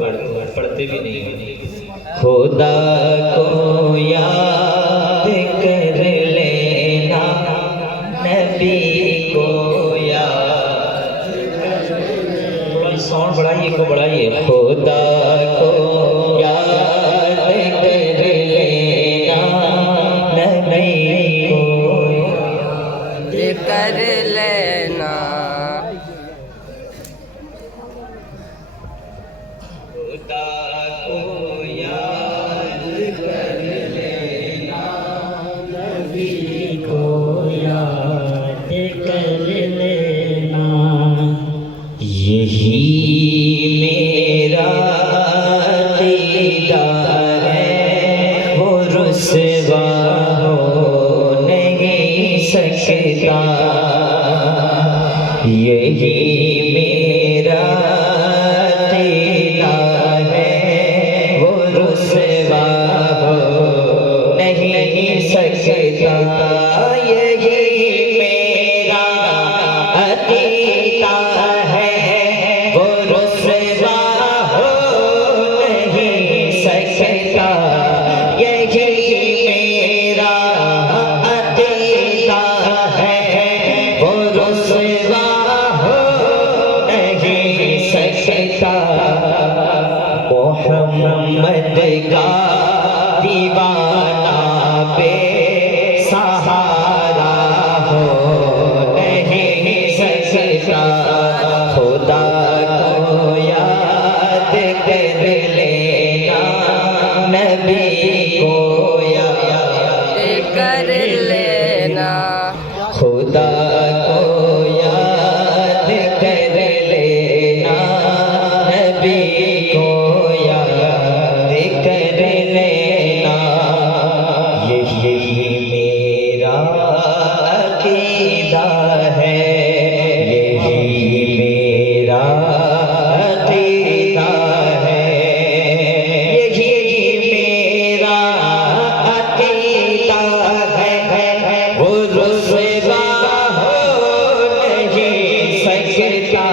पढ़ते भी नहीं। खुदा को याद कर लेना, नबी को याद। थोड़ा साउंड बढ़ाइए को बढ़ाइए। खुदा को याद कर लेना, नबी को याद कर लेना। खुदा को याद कर लेना, नबी को याद कर लेना। यही मेरा दीदार है, वो रुसवा हो नहीं सकता। यही मेरा दीदार है, वो रुसवा हो नहीं सकता। यही मेरा अतीता है, वो रुसवा हो नहीं सकता। यही मेरा अतीता है, वो रुसवा हो नहीं सकता। मोहम्मद का दीवाना पे सहारा हो नहीं सकता। खुदा को याद कर लेना, नबी को याद कर लेना। खुदा को याद कर लेना, नबी को याद कर लेना। यही मेरा अकीदा है, यही मेरा अकीदा है। यही मेरा अकीदा है, वो रुसवा हो नहीं सकता।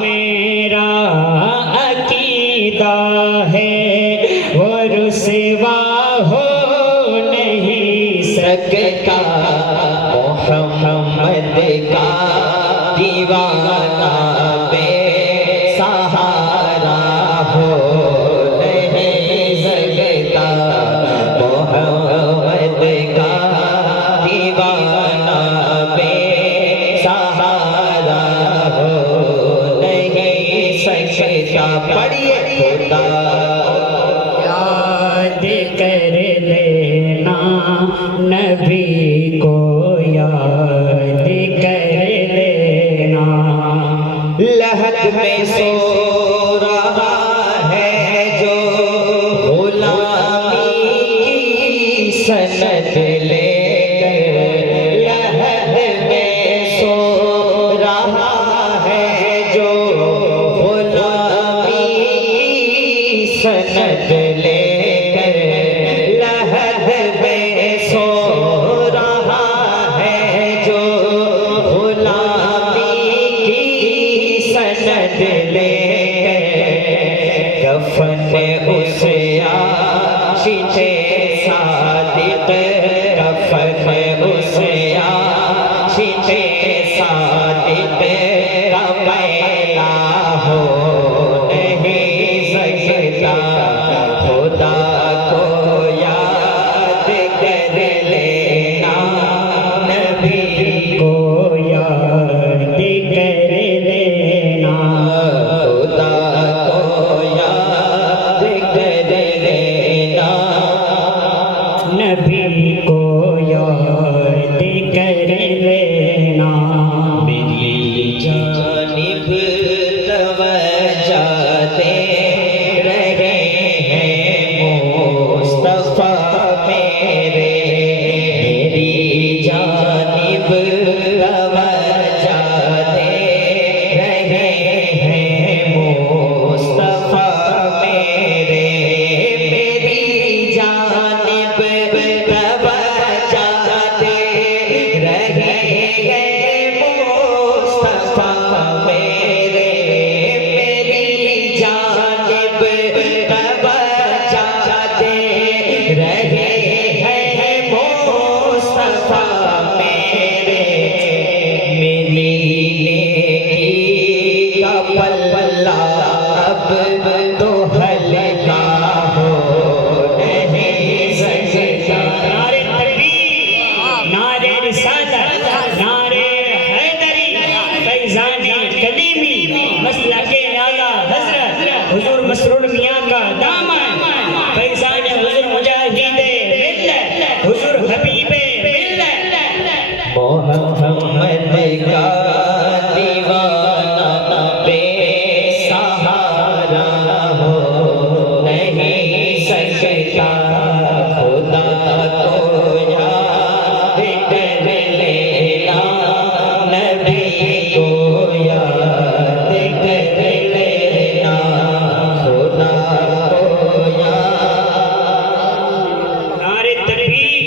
मेरा अकीदा है, वो रुसवा हो नहीं सकता। मोहम्मद का दीवाना पे सहारा हो नहीं सकता। मोहम्मद का दीवाना पे सहारा हो नहीं सकता। पढ़िए खुदा याद कर लेना, नबी को याद कर लेना। लहद में सो रहा है जो गुलामी की सनद लेकर, लहद में सो रहा है जो गुलामी की सनद लेकर, लहद में सो रहा है जो गुलामी की सनद लेकर। कफन उस आशिक़े सादिक़, कफन उस आशिक़े सादिक़ का मैला हो नहीं सकता। खुदा को याद कर लेना, नबी को याद कर लेना। खुदा को याद कर तो हल्का हो नहीं सकता। नारे तकबीर, नारे रिसालत, नारे हैदरी, फैज़ाने कलीमी, मसलके आला हज़रत हुज़ूर मसरूर मियाँ का दामन, फैज़ाने हुज़ूर मुजाहिदे मिल्लत, हुज़ूर हबीबे मिल्लत, मोहम्मद का दीवाना बेसहारा हो नहीं सकता। खुदा को याद कर लेना, नबी को याद कर लेना, खुदा को याद। नारे तकबीर,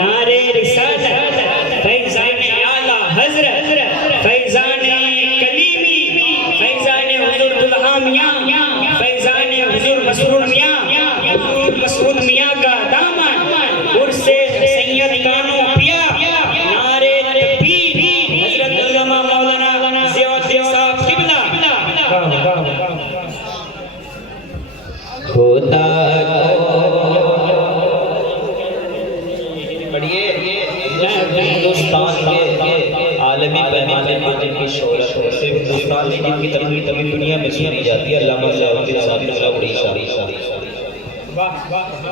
नारे रिसालत, फैज़ाने आला हज़रत, फैज़ाने कलीमी, फैज़ाने हुज़ूर दुल्हा मियाँ, फैज़ाने हुज़ूर मसरूर मियाँ, हुज़ूर मसरूर मियाँ का दामन, उर्से सैयद कानो पिया। नारे तकबीर, हज़रत उलमा मौलाना ज़ियाउद्दीन साहब क़िबला। खुदा हिंदुस्तान के आलमी पैमाने पर जिनकी शोहरत है, सिर्फ हिंदुस्तान में जिनकी तकरीर तभी दुनिया में सुनी जाती है, अल्लामा ज़ियाउद्दीन साहब उड़ीसा।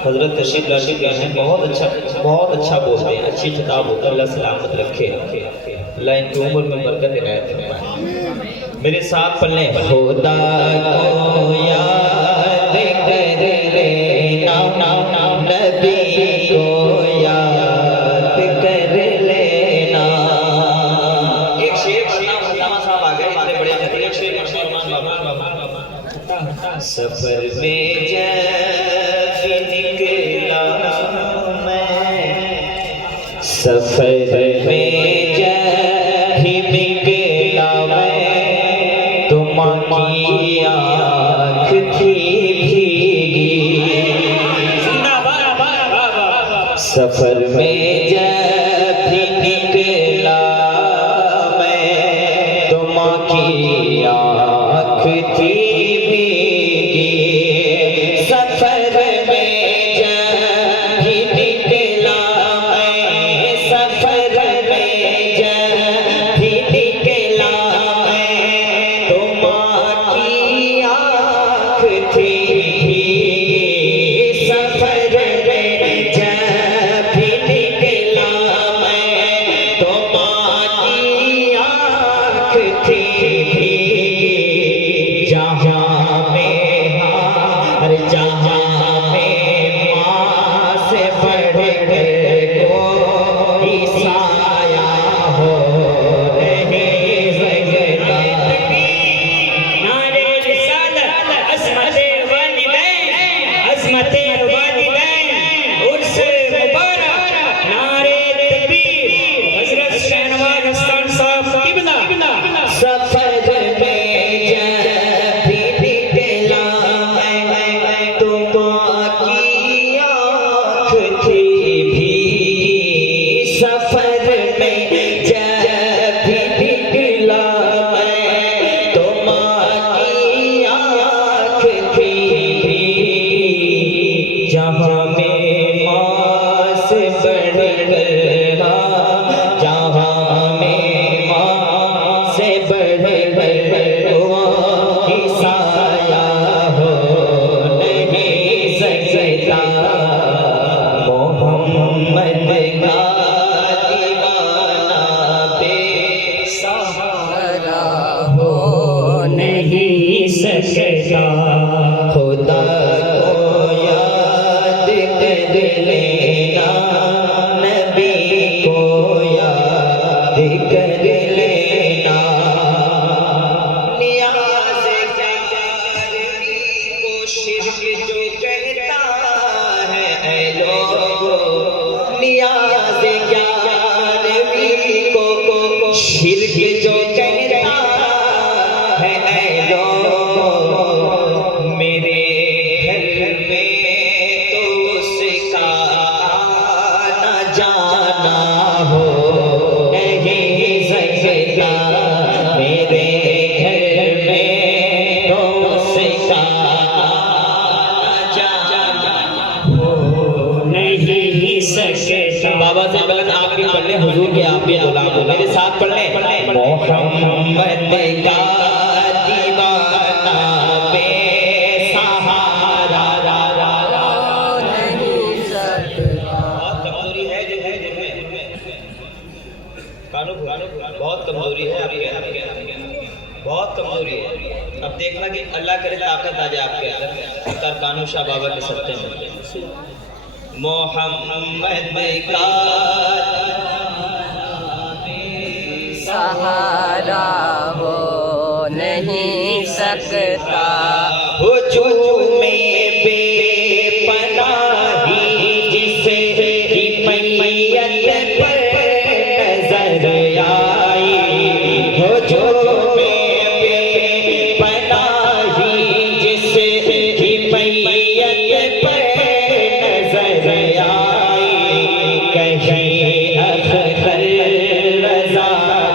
हजरत तशरीफ लाशिक हैं, बहुत अच्छा बोलते हैं, अच्छी खिताब होकर अल्लाह सलामत रखे, अल्लाह इनकी उम्र में बरकत इनायत फरमाए। मेरे साथ पढ़ लें, खुदा को याद कर लेना, नबी को याद कर लेना। एक शेर पढ़ना, अल्लामा साहब आ गए, इतने बड़े खतरे शेर बाबा। सफर में जब निकला मैं, सफर में जब निकला मैं, तुम की आँख थी भीगी। सफर में जब निकला मैं, तुम की आँख थी भीगी। सफर में जब निकला मैं, सफर में जब निकला मैं, तुम की आँख थी भीगी। सफर में जब निकला मैं, तुम की आँख थी भीगी। जहाँ में हर जहाँ में माँ से बढ़कर कोई साया हो नहीं सकता। नारे रिसालत, अज़मते वालिदैन, अज़मते वालिदैन, उर्स मुबारक। नारे तकबीर, हज़रत शहनवाज़ हसन साहब क़िबला। सफर में जब निकला मैं, तुम की आँख थी भीगी। सफर में जब निकला मैं, तुम की आँख थी भीगी। जहाँ में माँ से बढ़कर, जहाँ में माँ से बढ़कर कोई साया हो नहीं सकता। मोहम्मद का दीवाना बेसहारा हो नहीं सकता। खुदा को याद कर लेना, नबी को याद कर लेना। नियाज़ ज़ालिमी को शिर्क जो कहता है, ऐ लोगों, नियाज़ ज़ालिमी को शिर्क जो कहता है, ऐ लोगों, बाबा से बुलंद आप भी पढ़ लें, हुजूर के आप भी गुलाम हो। मेरे साथ पढ़ लें, मोहम्मद का दीवाना बेसहारा नहीं सकता। बहुत कमजोरी है जो है कानू बहुत कमजोरी है आपके अंदर, बहुत कमजोरी है। अब देखना कि अल्लाह करे ताकत आ जाए आपके अंदर, तर कानू शाह बाबा के सत्ते में। मोहम्मद का सहारा हो नहीं सकता। हुजूमे बेपनाही जिसे की मैयत पर नजर आई। हुजूमे बेपनाही जिसे की मैयत पर नजर आई। कहीं अख्तर रज़ा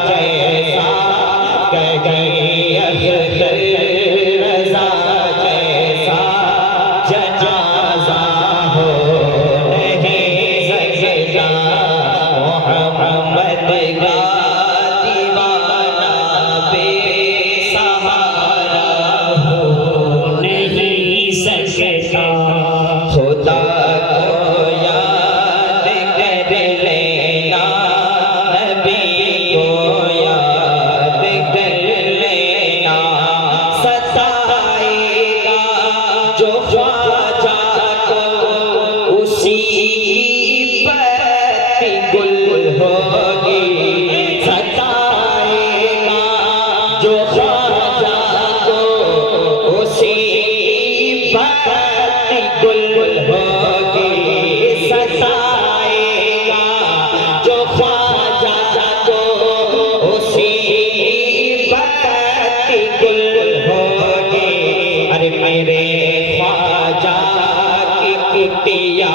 जैसा, कहीं अख्तर रज़ा जैसा जनाजा हो नहीं सकता। मोहम्मद का दीवाना बेसहारा हो नहीं सकता। खुदा को याद कर लेना, नबी को याद कर लेना। सताएगा जो ख्वाजा को उसी पत्ती गुल होगी। सताएगा जो ख्वाजा को उसी पत्ती गुल होगी। सताएगा जो ख्वाजा को उसी पत्ती गुल होगी। अरे मेरे ख्वाजा की कुटिया